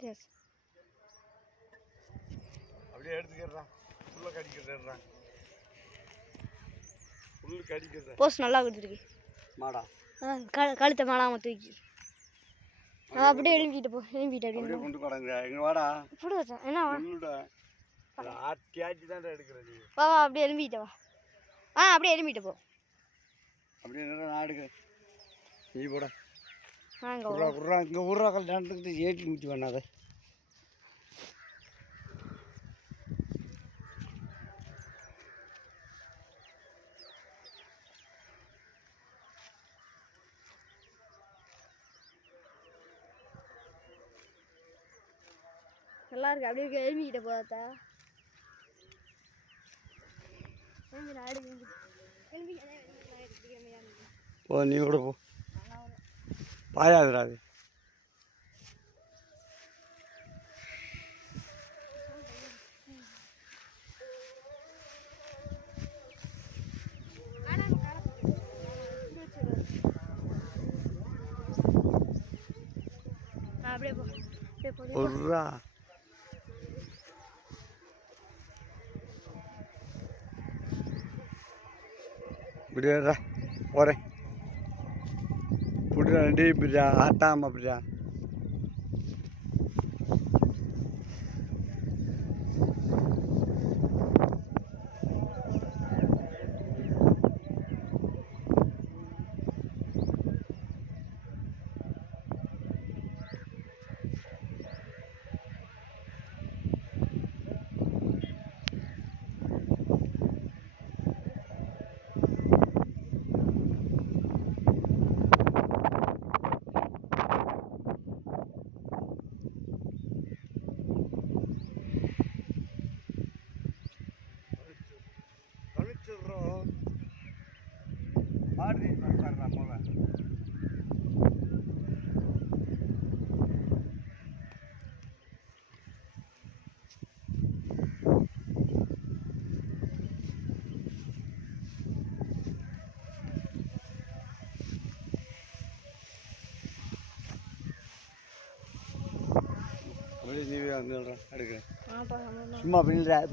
S அப்படியே எடுத்துக்கிறா புல்ல கடிக்கிறா புல்லு கடிக்கிறா போஸ்ட் நல்லா கொடுத்துருக்கு மாடா கழுத்தை மாடாம தூக்கி அப்படியே எழும்பிட்டு போ எழும்பிட்டு அப்படியே கொண்டு போடாங்க எங்க வாடா இப்படி வச்சா என்ன புல்லுடா ஆட்டி ஆட்டி தான் எடுக்கிறது வா வா அப்படியே எழும்பிட்டு வா அப்படியே எழும்பிட்டு போ அப்படியே நான் எடுக்கிறேன் நீ போட இங்கே குர்ரா இங்கே ஊர்ரா கல்யாணத்துக்கு ஏற்றி முடிச்சு வேணாத நல்லா இருக்கு அப்படியே எழும்பிக்கிட்ட போதா போ நீ கூட போ பாயாதுடா அது அப்படியே போ ஒர்ரா இப்படியா போகிறேன் புடிடா ரெண்டு இப்படியா ஆட்டாம அப்படியா நீ வந்து எடுக்கிறேன் சும்மா பின்னுற